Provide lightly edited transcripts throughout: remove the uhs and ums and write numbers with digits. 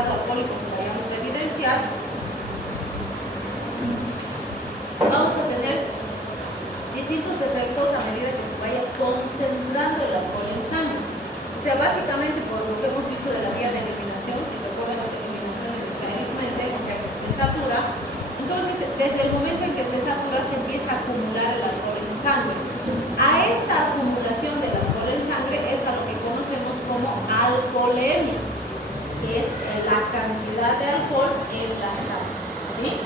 grado alcohólico que vayamos a evidenciar, vamos a tener distintos efectos a medida que se vaya concentrando el alcohol en sangre. O sea, básicamente por lo que hemos visto de la vía de eliminación, si recuerdan las eliminaciones generalmente, o sea, que se satura, entonces desde el momento en que se satura se empieza a acumular el alcohol en sangre. A esa acumulación del alcohol en sangre es a lo que conocemos como alcoholemia, que es la cantidad de alcohol en la sangre, ¿sí?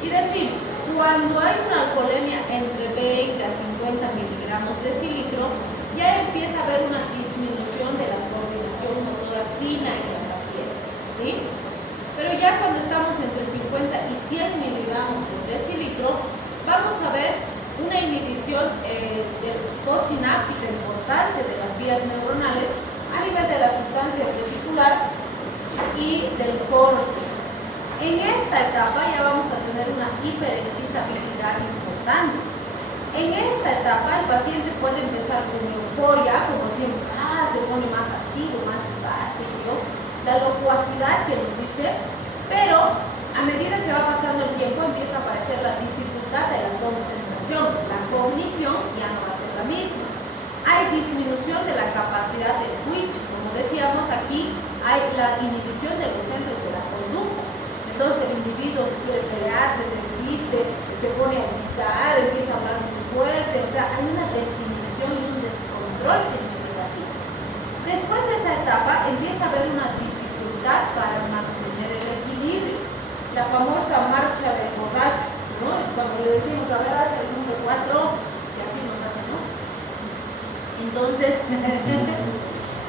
Y decimos, cuando hay una alcoholemia entre 20 a 50 miligramos decilitro, ya empieza a haber una disminución de la coordinación motora fina en el paciente, ¿sí? Pero ya cuando estamos entre 50 y 100 miligramos por decilitro, vamos a ver una inhibición postsináptica importante de las vías neuronales a nivel de la sustancia reticular y del córtex. En esta etapa ya vamos a tener una hiperexcitabilidad importante. En esta etapa el paciente puede empezar con euforia, como decimos, se pone más activo, más vivaz, qué sé yo, la locuacidad que nos dice, pero a medida que va pasando el tiempo empieza a aparecer la dificultad de la concentración, la cognición ya no va a ser la misma. Hay disminución de la capacidad del juicio, como decíamos aquí, hay la inhibición de los centros de la conducta. Entonces el individuo se quiere pelear, se desviste, se pone a gritar, empieza a hablar muy fuerte, o sea, hay una desinhibición y un descontrol significativo. Después de esa etapa empieza a haber una dificultad para mantener el equilibrio, la famosa marcha del borracho, ¿no? Cuando le decimos, a ver, hace el número 4, y así nos hace, ¿no? Entonces,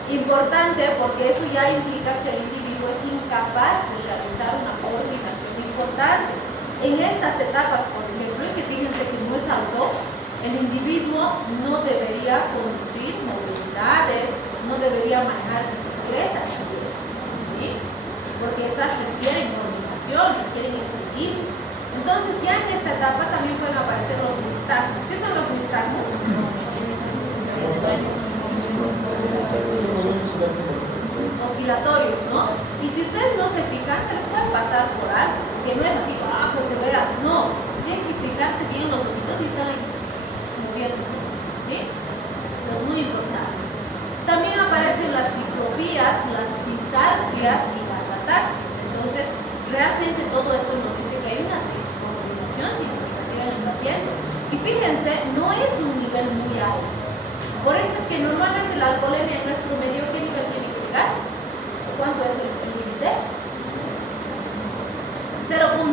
importante porque eso ya implica que el individuo es incapaz de realizar una coordinación importante. En estas etapas, por ejemplo, y que fíjense que no es alto, el individuo no debería conducir movilidades, no debería manejar bicicletas, ¿sí? Porque esas requieren coordinación, requieren equilibrio. Entonces ya en esta etapa también pueden aparecer los nistagmos. ¿Qué son los nistagmos? Oscilatorios, ¿no? Y si ustedes no se fijan, se les puede pasar por algo, que no es así, que se vea, no, tienen que fijarse bien los ojitos y están ahí moviéndose, ¿sí? Es muy importante. También aparecen las diplopías, las disartrias y las ataxias. Entonces, realmente todo esto nos dice que hay una descoordinación significativa en el paciente. Y fíjense, no es un nivel muy alto. Por eso es que normalmente la alcoholemia en nuestro medio, ¿qué nivel tiene que llegar? ¿Cuánto es el límite? 0.5, 0.50,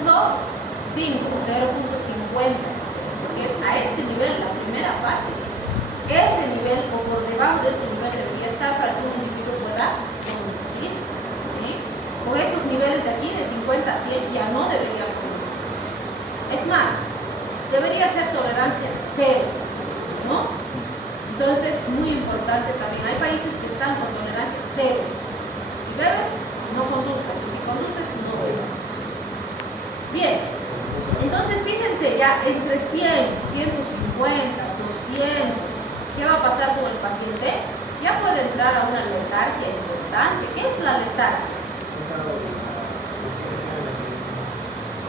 porque es a este nivel la primera fase. Ese nivel o por debajo de ese nivel debería estar para que un individuo pueda conducir, ¿sí? Con estos niveles de aquí, de 50 a 100, ya no debería conducir. Es más, debería ser tolerancia cero, ¿no? Entonces, muy importante también, hay países que están con tolerancia cero. Si bebes, no conduzcas, y si conduces, no bebas. Bien, entonces fíjense ya, entre 100, 150, 200, ¿qué va a pasar con el paciente? Ya puede entrar a una letargia importante. ¿Qué es la letargia?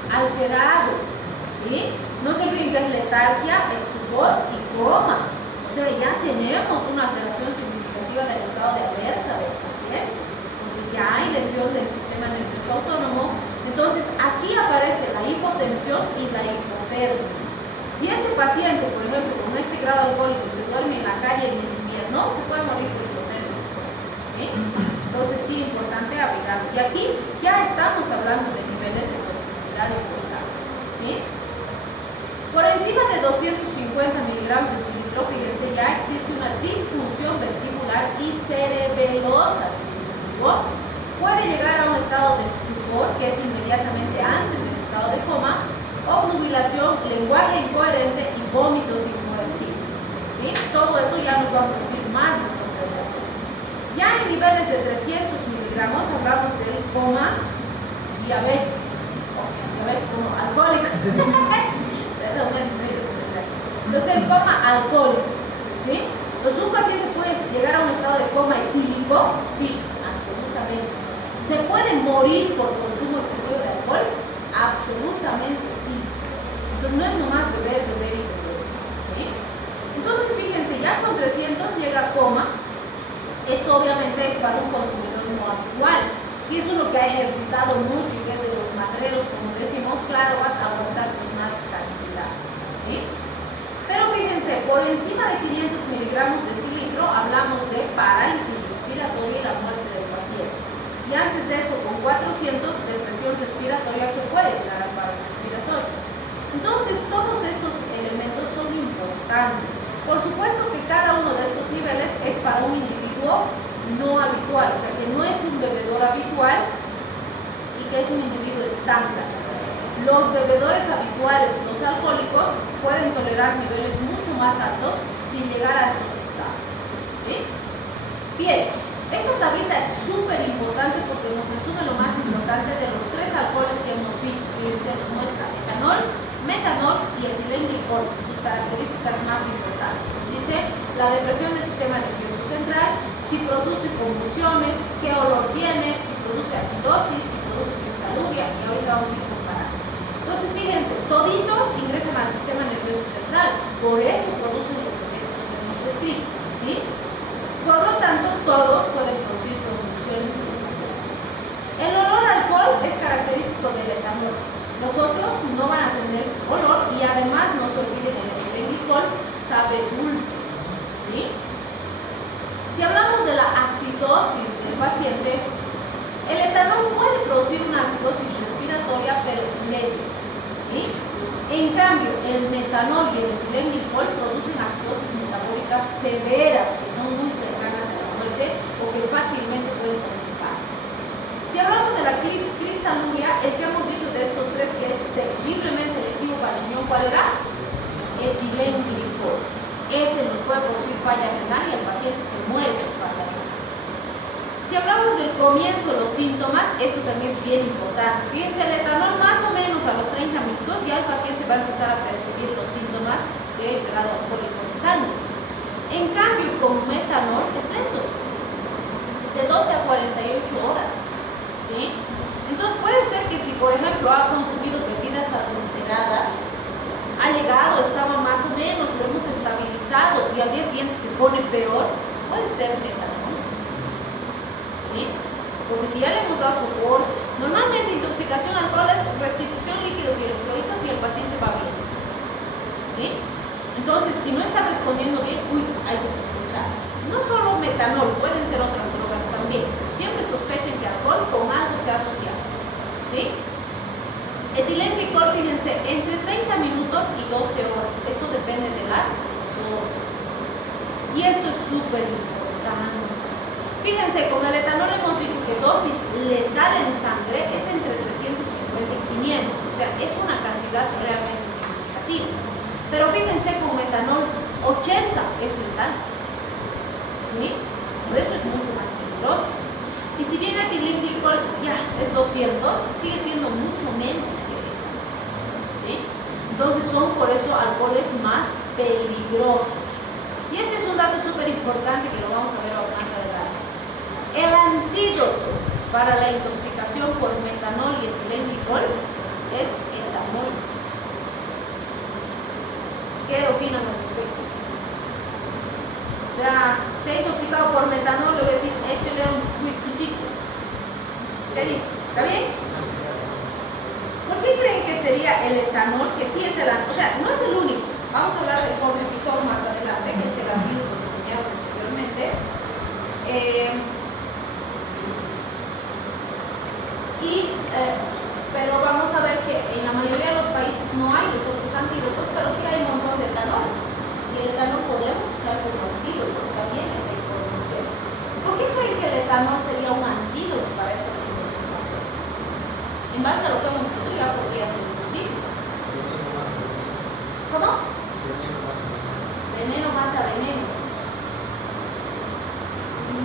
Alterado, ¿sí? No se olviden que es letargia, estupor y coma. O sea, ya tenemos una alteración significativa del estado de alerta del paciente, porque ya hay lesión del sistema nervioso autónomo. Entonces, aquí aparece la hipotensión y la hipotermia. Si este paciente, por ejemplo, con este grado alcohólico se duerme en la calle en el invierno, se puede morir por hipotermia, ¿sí? Entonces, sí, importante aplicarlo. Y aquí ya estamos hablando de niveles de toxicidad importantes, ¿sí? Por encima de 250 miligramos de cilitro, fíjense, ya existe una disfunción vestibular y cerebelosa. Puede llegar a un estado de estupor, que es inmediatamente antes del estado de coma, obnubilación, lenguaje incoherente y vómitos incoercibles, ¿sí? Todo eso ya nos va a producir más descompensación. Ya en niveles de 300 miligramos hablamos del coma diabético, como alcohólico. Entonces el coma alcohólico, ¿sí? Entonces un paciente puede llegar a un estado de coma etílico, sí, absolutamente. ¿Se puede morir por consumo excesivo de alcohol? Absolutamente sí. Entonces no es nomás beber y beber, ¿sí? Entonces fíjense, ya con 300 llega a coma. Esto obviamente es para un consumidor no habitual. Si es uno que ha ejercitado mucho y que es de los matreros, como decimos, claro, va a aguantar pues más cantidad, ¿sí? Pero fíjense, por encima de 500 miligramos de cilitro hablamos de parálisis respiratoria y la muerte del paciente. Y antes de eso, con 400, depresión respiratoria que puede llegar al paro respiratorio. Entonces, todos estos elementos son importantes. Por supuesto que cada uno de estos niveles es para un individuo no habitual, o sea, que no es un bebedor habitual y que es un individuo estándar. Los bebedores habituales, los alcohólicos, pueden tolerar niveles mucho más altos sin llegar a estos estados, ¿sí? Bien. Esta tablita es súper importante porque nos resume lo más importante de los tres alcoholes que hemos visto. Fíjense, nos muestra etanol, metanol y etilenglicol, sus características más importantes. Nos dice la depresión del sistema nervioso central, si produce convulsiones, qué olor tiene, si produce acidosis, si produce cristaluria, y ahorita vamos a ir comparando. Entonces, fíjense, toditos ingresan al sistema nervioso central, por eso producen los efectos que hemos descrito, ¿sí? Por lo tanto, todos pueden producir convulsiones en el paciente. El olor a alcohol es característico del etanol. Los otros no van a tener olor y además no se olviden el etilenglicol sabe dulce, ¿sí? Si hablamos de la acidosis del paciente, el etanol puede producir una acidosis respiratoria pero leve, ¿sí? En cambio, el metanol y el etilenglicol producen acidosis metabólicas severas que son muy cercanas a la muerte o que fácilmente pueden complicarse. Si hablamos de la cristaluria, el que hemos dicho de estos tres que es terriblemente lesivo para el riñón, ¿cuál era? Etilenglicol. Ese nos puede producir falla renal y el paciente se muere por falla renal. Si hablamos del comienzo de los síntomas, esto también es bien importante. Fíjense, el etanol más o menos a los 30 minutos ya el paciente va a empezar a percibir los síntomas del grado alcohólico en sangre. En cambio, con metanol es lento, de 12 a 48 horas, ¿sí? Entonces puede ser que si, por ejemplo, ha consumido bebidas adulteradas, ha llegado, estaba más o menos, lo hemos estabilizado y al día siguiente se pone peor, puede ser metanol. ¿Sí? Porque si ya le hemos dado soporte, normalmente intoxicación alcohol es restitución líquidos y electrolitos y el paciente va bien, ¿sí? Entonces, si no está respondiendo bien, hay que sospechar. No solo metanol, pueden ser otras drogas también. Siempre sospechen que alcohol con algo se ha asociado, ¿sí? Etilenglicol, fíjense, entre 30 minutos y 12 horas. Eso depende de las dosis. Y esto es súper importante. Fíjense, con el etanol hemos dicho que dosis letal en sangre es entre 350 y 500, o sea, es una cantidad realmente significativa. Pero fíjense, con metanol 80 es letal, ¿sí? Por eso es mucho más peligroso. Y si bien etilenglicol ya es 200, sigue siendo mucho menos que el etanol, ¿sí? Entonces son por eso alcoholes más peligrosos. Y este es un dato súper importante que lo vamos a ver más adelante. El antídoto para la intoxicación por metanol y etilenglicol es etanol. ¿Qué opinan al respecto? O sea, se ha intoxicado por metanol, le voy a decir, échele un whiskycito. ¿Qué dice? ¿Está bien? ¿Por qué creen que sería el etanol? Que sí es el antídoto, o sea, no es el único. Vamos a hablar del formotisol más adelante, que es el antídoto diseñado posteriormente. Pero vamos a ver que en la mayoría de los países no hay los otros antídotos, pero sí hay un montón de etanol. Y el etanol podemos usar como antídoto, está bien esa información. ¿Por qué creen que el etanol sería un antídoto para estas intoxicaciones? En base a lo que hemos visto ya podría producir. ¿Cómo? Veneno mata veneno.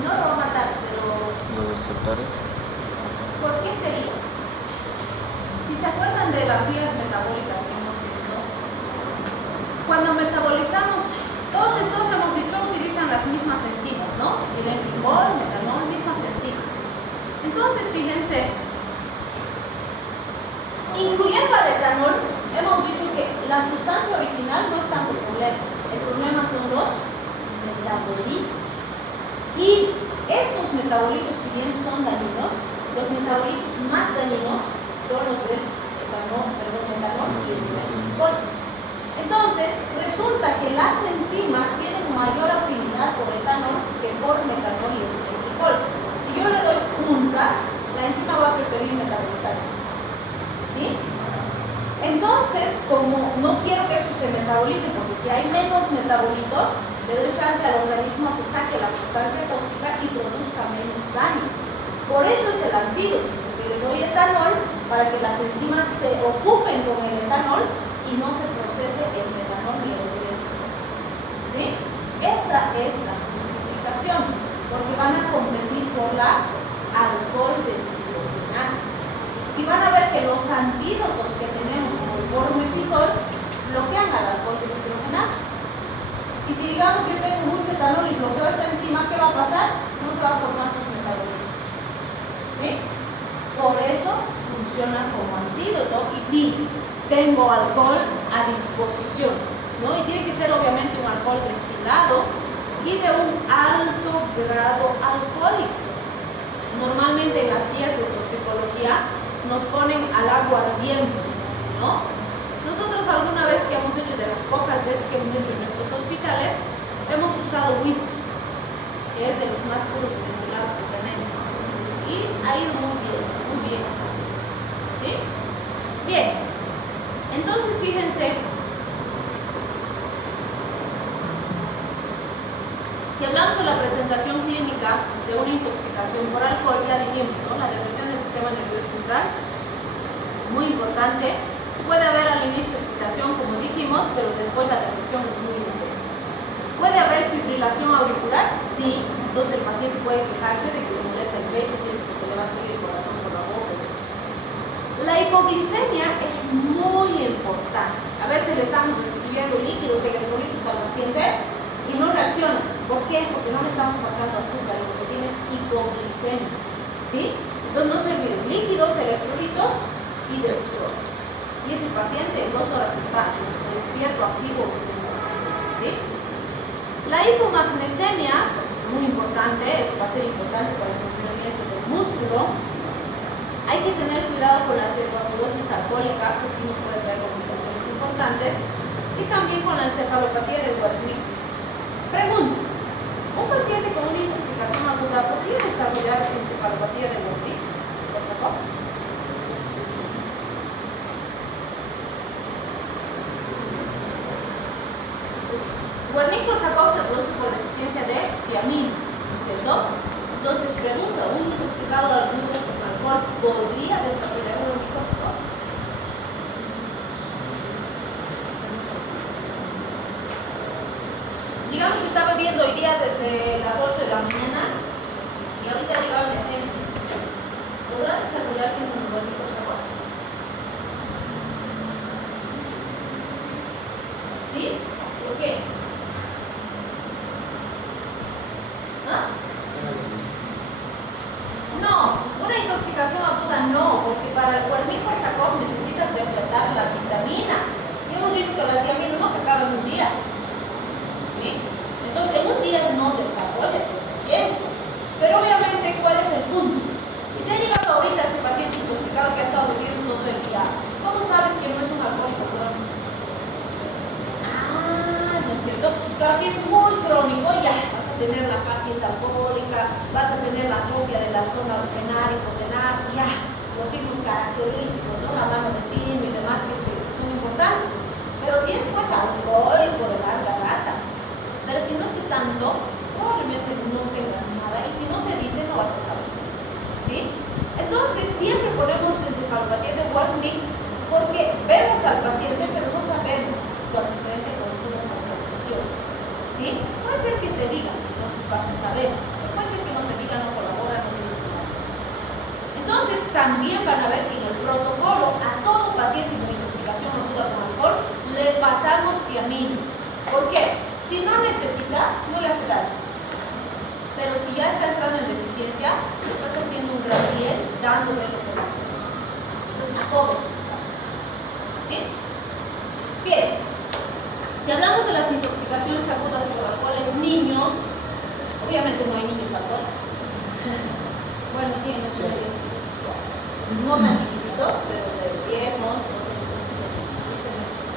No lo va a matar, pero... Los receptores. ¿Por qué sería? Si se acuerdan de las vías metabólicas que hemos visto, cuando metabolizamos, todos estos hemos dicho utilizan las mismas enzimas, ¿no? Etilenglicol, metanol, mismas enzimas. Entonces, fíjense, incluyendo al etanol, hemos dicho que la sustancia original no es tanto problema. El problema son los metabolitos. Y estos metabolitos, si bien son dañinos, los metabolitos más dañinos son los del metanol y el glicol. Entonces, resulta que las enzimas tienen mayor afinidad por etanol que por metanol y el glicol. Si yo le doy juntas, la enzima va a preferir metabolizar esto. ¿Sí? Entonces, como no quiero que eso se metabolice, porque si hay menos metabolitos, le doy chance al organismo a que saque la sustancia tóxica y produzca menos daño. Por eso es el antídoto, porque le doy etanol para que las enzimas se ocupen con el etanol y no se procese el metanol ni el glicol. ¿Sí? Esa es la justificación, porque van a competir por la alcohol deshidrogenasa. Y van a ver que los antídotos que tenemos, como el formoepisol, bloquean al alcohol deshidrogenasa. Y si digamos yo tengo mucho etanol y bloqueo esta enzima, ¿qué va a pasar? No se va a formar sus metabolitos. ¿Sí? Por eso funciona como antídoto y sí, tengo alcohol a disposición, ¿no? Y tiene que ser obviamente un alcohol destilado y de un alto grado alcohólico. Normalmente en las guías de toxicología nos ponen al agua ardiente, ¿no? Nosotros alguna vez que hemos hecho, de las pocas veces que hemos hecho en nuestros hospitales, hemos usado whisky, que es de los más puros destilados que tenemos. Y ha ido muy bien así. ¿Sí? Bien. Entonces, fíjense, si hablamos de la presentación clínica de una intoxicación por alcohol, ya dijimos, ¿no? La depresión del sistema nervioso central, muy importante. Puede haber al inicio excitación, como dijimos, pero después la depresión es muy intensa. ¿Puede haber fibrilación auricular? Sí. Entonces el paciente puede quejarse de que le molesta el pecho, siente que se le va a salir el corazón por la boca. La hipoglicemia es muy importante. A veces le estamos distribuyendo líquidos, electrolitos al paciente y no reacciona. ¿Por qué? Porque no le estamos pasando azúcar, lo que tiene es hipoglicemia. ¿Sí? Entonces no se olviden, líquidos, electrolitos y dextrosa. Y ese paciente en 2 horas está despierto, activo. ¿Sí? La hipomagnesemia, pues muy importante, eso va a ser importante para el funcionamiento del músculo. Hay que tener cuidado con la cetoacidosis alcohólica, que sí nos puede traer complicaciones importantes, y también con la encefalopatía de Wernicke. Pregunta: ¿un paciente con una intoxicación aguda podría desarrollar encefalopatía de Wernicke? ¿Por favor? Wernicke-Korsakoff se produce por deficiencia de tiamina, ¿no es cierto? Entonces pregunta, ¿un intoxicado agudo con alcohol podría desarrollar Wernicke-Korsakoff? Digamos que está bebiendo hoy día desde las 8 de la mañana y ahorita llega a emergencia. ¿Podrá desarrollarse un Wernicke-Korsakoff? ¿Sí? ¿Por qué? No, una intoxicación aguda no, porque para el Wernicke-Korsakoff necesitas depletar la vitamina. Y hemos dicho que la tiamina no se acaba en un día. ¿Sí? Entonces, en un día no desarrollas deficiencia. Pero obviamente, ¿cuál es el punto? Si te ha llegado ahorita ese paciente intoxicado que ha estado bebiendo todo el día, ¿cómo sabes que no es un alcohólico crónico? ¿No es cierto? Pero si es muy crónico, ya vas a tener la facies alcohólica, vas a tener la atrofia de la zona urinaria, hipotenar, ya, los signos característicos, ¿no? La mano de signo y demás que son importantes. Pero si es pues alcohólico de larga data, pero si no es de tanto, probablemente no tengas nada, y si no te dicen, no vas a saber. ¿Sí? Entonces, siempre ponemos encefalopatía de Wernicke porque vemos al paciente, pero no sabemos su antecedente de consumo con precisión. ¿Sí? Puede ser que te diga, entonces vas a saber. Puede ser que no te diga, no colabora, no te dice nada. Entonces, también van a ver que en el protocolo a todo paciente con intoxicación aguda con alcohol le pasamos tiamina. ¿Por qué? Si no necesita, no le hace daño. Pero si ya está entrando en deficiencia, estás haciendo un gran bien dándole lo que vas a hacer. Entonces, a todos estamos. ¿Sí? Bien. Si hablamos de las intoxicaciones agudas por alcohol en niños, obviamente no hay niños alcohólicos. Bueno, sí, en nuestros medios sí. No tan chiquititos, pero de 10, 11, 12 años sí tenemos, sí.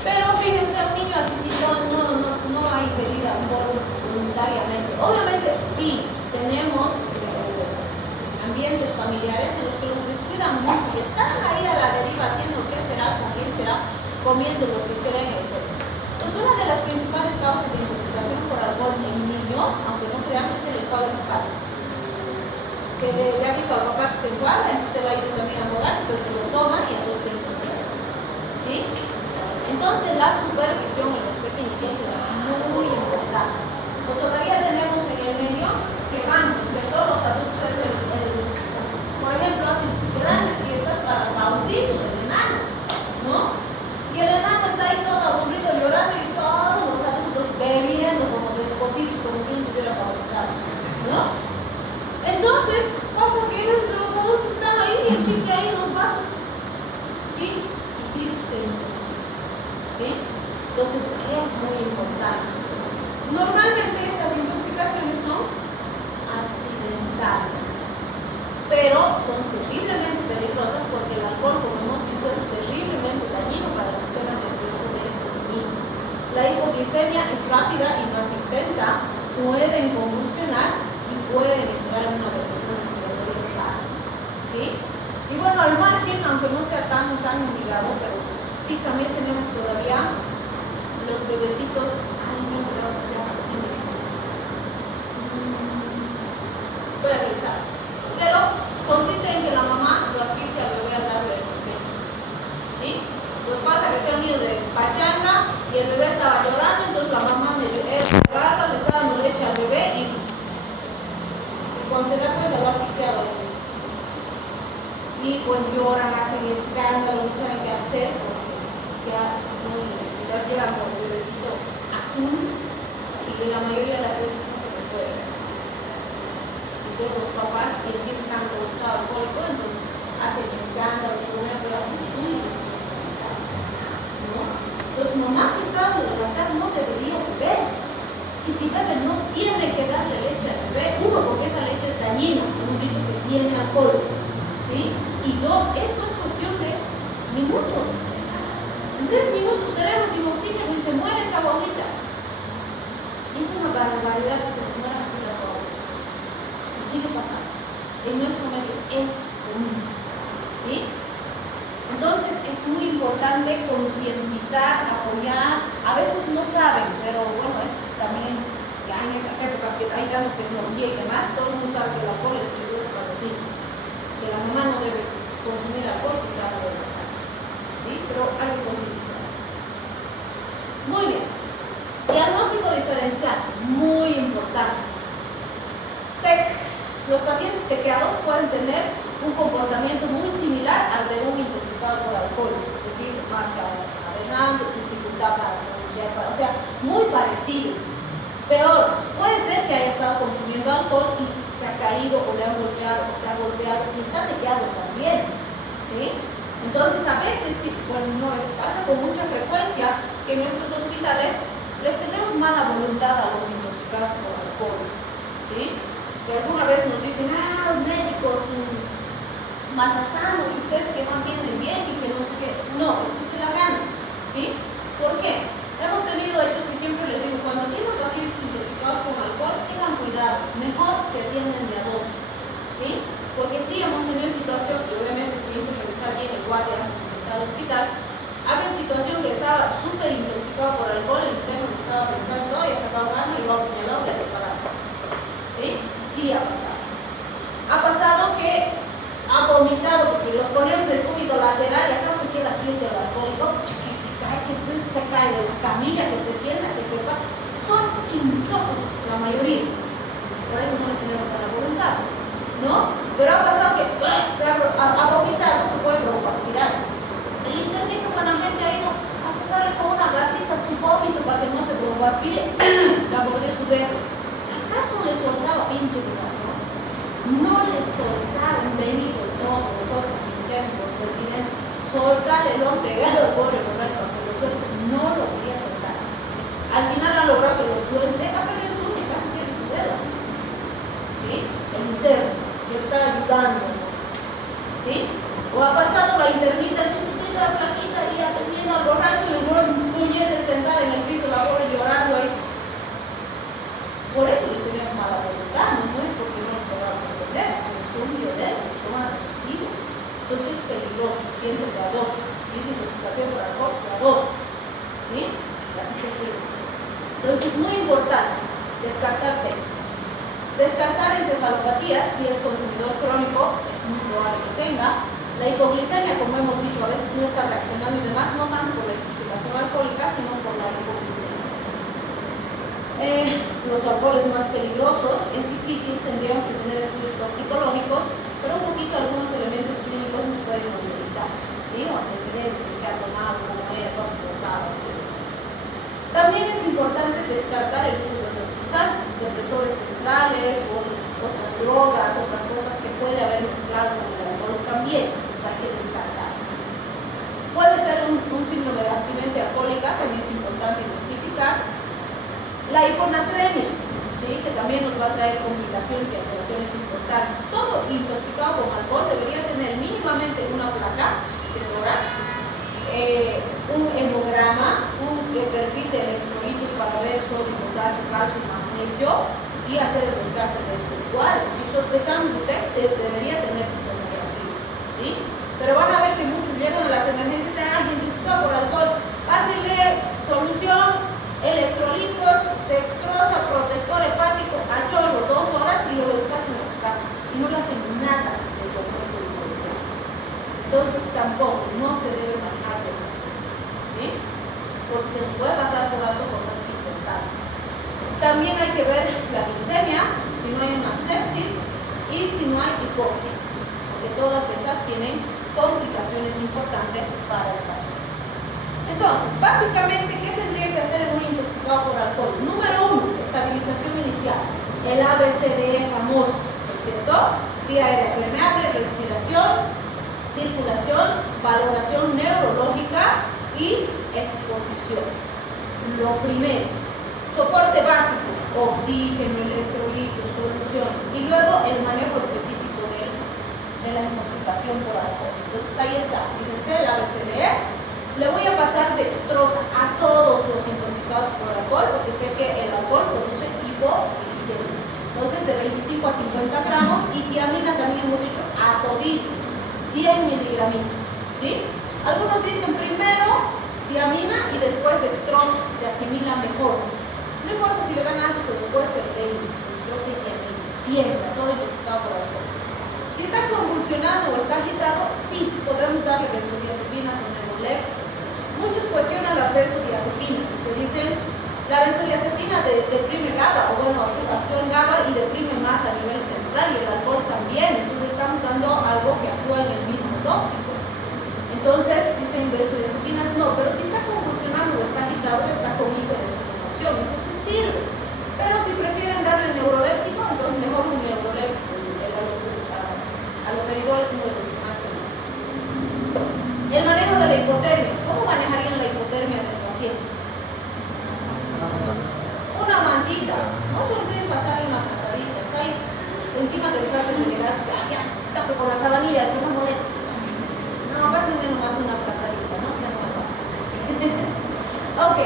Pero fíjense, un niño así sí no va a ingerir alcohol voluntariamente. Obviamente sí tenemos ambientes familiares en los que los descuidan mucho y están ahí a la deriva haciendo qué será, con quién será, comiendo lo que creen, etc. Entonces una de las principales causas de intoxicación por alcohol en niños, aunque no crean, es el enjuague bucal. Que le ha visto al papá que se enjuaga, entonces él ha ido también a enjuagarse, pero se lo toma y entonces se intoxica. ¿Sí? Entonces la supervisión en los pequeñitos es muy importante. O todavía tenemos en el medio que van, ¿cierto? Los adultos, por ejemplo, hacen grandes fiestas para el bautizo del enano, ¿no? Y el enano está ahí todo aburrido, llorando, y todos los adultos bebiendo como descosidos, como si no se hubiera bautizado, ¿no? Entonces, pasa que los adultos están ahí y el chique ahí en los vasos. ¿Sí? Y sí, se intoxica. ¿Sí? Entonces, es muy importante. Normalmente esas intoxicaciones son accidentales, pero son terriblemente peligrosas porque el alcohol, como hemos visto, es terriblemente dañino para el sistema nervioso del niño. La hipoglicemia es rápida y más intensa, pueden convulsionar y pueden entrar en una depresión respiratoria rara. ¿Sí? Y bueno, al margen, aunque no sea tan ligado, pero sí también tenemos todavía los bebecitos. Ay, no me acuerdo que se llama así. Voy a revisar. Pero consiste en que la mamá lo asfixia al bebé al darle el pecho. ¿Sí? Entonces pasa que se han ido de pachanga y el bebé estaba llorando, entonces la mamá le agarra, le está dando leche al bebé y cuando se da cuenta lo ha asfixiado al bebé. Y pues lloran, hacen escándalo, no saben qué hacer porque ya llegan con el bebecito azul y la mayoría de las veces no se les puede. Entonces los papás y encima están con estado alcohólico, entonces hacen escándalo, pero hacen su irresponsabilidad, ¿no? Entonces mamá que está dando de lactar no debería beber. Y si bebe no tiene que darle leche al bebé. Uno, porque esa leche es dañina, hemos dicho que tiene alcohol, ¿sí? Y dos, esto es cuestión de minutos. En 3 minutos cerebro sin oxígeno y se muere esa guaguita. Y es una barbaridad que se nos mueran así las guaguas. Y sigue pasando. En nuestro medio es común. ¿Sí? Entonces es muy importante concientizar, apoyar. A veces no saben, pero bueno, es también, ya en estas épocas que hay tanta tecnología y demás, todo el mundo sabe que el alcohol es peligroso para los niños. Que la mamá no debe consumir alcohol si está dando de lactar. ¿Sí? Pero hay que concientizar. Muy bien. Diagnóstico diferencial, muy importante. TEC. Los pacientes tequeados pueden tener un comportamiento muy similar al de un intoxicado por alcohol, es decir, marcha aberrante, dificultad para pronunciar, o sea, muy parecido. Peor, puede ser que haya estado consumiendo alcohol y se ha caído o le han golpeado o se ha golpeado y está tequeado también, ¿sí? Entonces a veces, bueno, no pasa con mucha frecuencia que en nuestros hospitales les tenemos mala voluntad a los intoxicados por alcohol, ¿sí? Que alguna vez nos dicen, médicos malrazanos, ustedes que no atienden bien y que no sé qué. No, es que se la ganan, ¿sí? ¿Por qué? Hemos tenido hechos y siempre les digo, cuando tienen pacientes intoxicados con alcohol, tengan cuidado, mejor se atienden de a dos, ¿sí? Porque sí hemos tenido situación, y obviamente tuvimos que revisar bien el guardia antes de empezar al hospital. Había una situación que estaba súper intoxicado por alcohol, el interno lo estaba pensando y ha sacado arma y lo ha apuñalado y le ha disparado, ¿sí? Sí ha pasado. Ha pasado que ha vomitado porque los ponemos el cúbito lateral y acá se queda quieto el alcohólico, que se cae de la camilla, que se sienta, que se va. Son chinchosos la mayoría. Por eso no les tenemos para voluntad, ¿no? Pero ha pasado que se ha vomitado, se puede broncoaspirar. El internito con la gente ha ido a sacarle con una gasita su vómito para que no se broncoaspire, la mordió su dedo. ¿Acaso pinche borracho, no le soltaron, venido todos nosotros internos, presidente, soltarle el hombre pegado al pobre borracho para que lo suelte, no lo quería soltar. Al final han logrado que lo suelte, ha perdido su uña, casi pierde su dedo. ¿Sí? El interno, que le está ayudando. ¿Sí? O ha pasado la internita chiquitita, flaquita, y atendiendo al borracho y el puñete sentada en el piso, la pobre llorando ahí. Por eso les teníamos mala voluntad, no es porque no nos podamos entender, son violentos, son agresivos. Entonces es peligroso, siempre de a dos. Si es intoxicación por alcohol, de a dos. ¿Sí? Y así se cuida. Entonces es muy importante descartar técnicas. Descartar encefalopatías, si es consumidor crónico, es muy probable que tenga. La hipoglicemia, como hemos dicho, a veces no está reaccionando y demás, no tanto por la intoxicación alcohólica, sino por la hipoglicemia. Los alcoholes más peligrosos, es difícil, tendríamos que tener estudios toxicológicos, pero un poquito algunos elementos clínicos nos pueden orientar, ¿sí? O antecedentes de que ha tomado, cómo era, cuánto estaba, etc. También es importante descartar el uso de otras sustancias, depresores centrales, otras drogas, otras cosas que puede haber mezclado con el alcohol también, pues hay que descartar. Puede ser un síndrome de abstinencia alcohólica, también es importante identificar. La hiponatremia, ¿sí? Que también nos va a traer complicaciones y alteraciones importantes. Todo intoxicado con alcohol debería tener mínimamente una placa de tórax, un hemograma, un perfil de electrolitos para ver sodio, potasio, calcio, magnesio y hacer el descarte de estos cuadros. Si sospechamos de TEC, debería tener su tomografía, ¿sí? Pero van a ver que muchos llegan a las emergencias de alguien intoxicado por alcohol, pásenle solución, electrolitos, dextrosa, protector hepático, a chorro, 2 horas y lo despachan a su casa y no le hacen nada de diagnóstico diferencial. Entonces tampoco, no se debe manejar de esa forma, ¿sí? Porque se nos puede pasar por alto cosas importantes. También hay que ver la glicemia, si no hay una sepsis y si no hay hipoxia, porque todas esas tienen complicaciones importantes para el paciente. Entonces, básicamente, ¿qué tendría que hacer en un intoxicado por alcohol? Número 1, estabilización inicial, el ABCDE famoso, ¿no es cierto? Vía aérea permeable, respiración, circulación, valoración neurológica y exposición. Lo primero, soporte básico, oxígeno, electrolitos, soluciones, y luego el manejo específico de la intoxicación por alcohol. Entonces ahí está, fíjense el ABCDE. Le voy a pasar dextrosa a todos los intoxicados por alcohol, porque sé que el alcohol produce hipoglicemia. Entonces de 25 a 50 gramos, y tiamina también hemos dicho a toditos, 100 miligramitos, ¿sí? Algunos dicen primero tiamina y después dextrosa, se asimila mejor. No importa si le dan antes o después, pero de dextrosa y tiamina, siempre, a todo intoxicado por alcohol. Si está convulsionado o está agitado, sí, podemos darle benzodiazepinas o neurolépticos. Muchos cuestionan las benzodiazepinas porque dicen la benzodiazepina deprime GABA, o bueno, actúa en GABA y deprime más a nivel central, y el alcohol también. Entonces estamos dando algo que actúa en el mismo tóxico. Entonces dicen benzodiazepinas no, pero si está convulsionando o está agitado, está con hiperestimulación, entonces sirve. Pero si prefieren darle neuroléptico, entonces mejor un neuroléptico. El haloperidol es uno de los que más se usa. El manejo de la hipotermia. ¿Cómo manejarían la hipotermia del paciente? Una mantita. No se olviden pasarle una pasadita. Está ahí encima que los hace renegar. Ya, se tape con la sabanilla, que no molesta. No, pásenle nomás una pasadita, no sean malvados. Ok.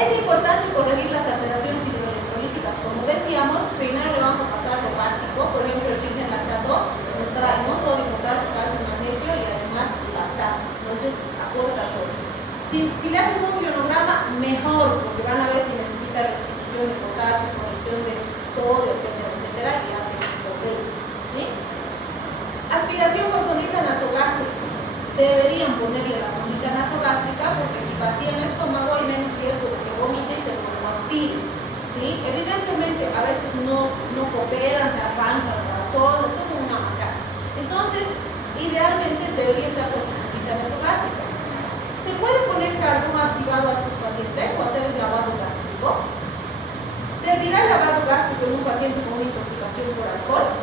Es importante corregir las alteraciones hidroelectrolíticas. Como decíamos, primero le vamos a pasar lo básico, por ejemplo, el ritmo lactato nos trae sodio, potasio, calcio, magnesio y además lactato. Entonces, aporta todo. Si le hacen un ionograma, mejor, porque van a ver si necesita restitución de potasio, corrección de sodio, etcétera, etcétera, y hacen correcto, ¿sí? Aspiración por sondita nasogástrica. Deberían ponerle la sondita nasogástrica porque si vacía el estómago hay menos riesgo de que vomite y se lo aspire, ¿sí? Evidentemente a veces no cooperan, se arrancan corazón, es como una macana. Entonces, idealmente debería estar con su sondita nasogástrica. ¿Se puede poner carbón activado a estos pacientes o hacer el lavado gástrico? ¿Servirá el lavado gástrico en un paciente con una intoxicación por alcohol?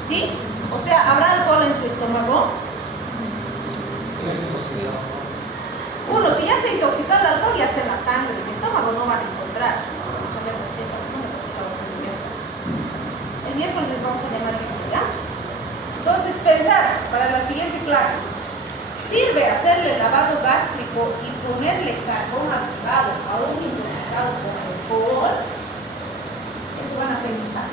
¿Sí? O sea, ¿habrá alcohol en su estómago? Uno, si ya está intoxicado, el alcohol ya está en la sangre, el estómago no van a encontrar. Vamos a ver la cena, no me pasé la hora, ya está. El miércoles les vamos a llamar listo, ¿ya? Entonces, pensar para la siguiente clase. ¿Sirve hacerle lavado gástrico y ponerle carbón activado a un intoxicado con alcohol? Eso van a pensar.